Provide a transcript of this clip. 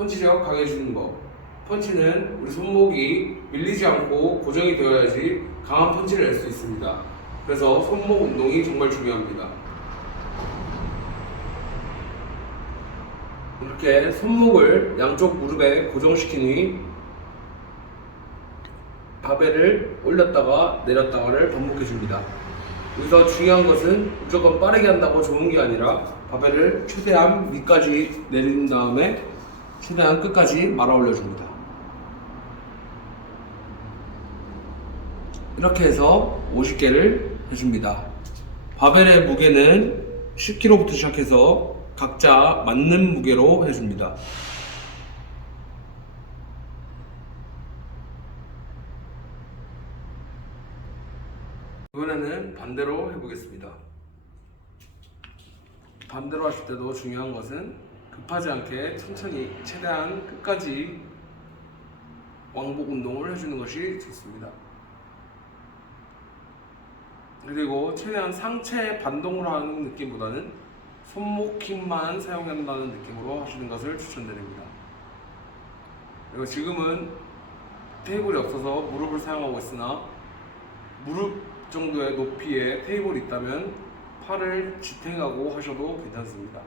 펀치력 강해지는 법. 펀치는 우리 손목이 밀리지 않고 고정이 되어야지 강한 펀치를 낼 수 있습니다. 그래서 손목 운동이 정말 중요합니다. 이렇게 손목을 양쪽 무릎에 고정시킨 후그 바벨을 올렸다가 내렸다가를 반복해 줍니다. 여기서 중요한 것은 무조건 빠르게 한다고 좋은 게 아니라 바벨을 최대한 밑까지 내린 다음에 최대한 끝까지 말아 올려 줍니다. 이렇게 해서 50개를 해줍니다. 바벨의 무게는 10kg부터 시작해서 각자 맞는 무게로 해줍니다. 이번에는 반대로 해보겠습니다. 반대로 하실 때도 중요한 것은 급하지 않게 천천히 최대한 끝까지 왕복 운동을 해주는 것이 좋습니다. 그리고 최대한 상체 반동으로 하는 느낌보다는 손목 힘만 사용한다는 느낌으로 하시는 것을 추천드립니다. 그리고 지금은 테이블이 없어서 무릎을 사용하고 있으나 무릎 정도의 높이의 테이블이 있다면 팔을 지탱하고 하셔도 괜찮습니다.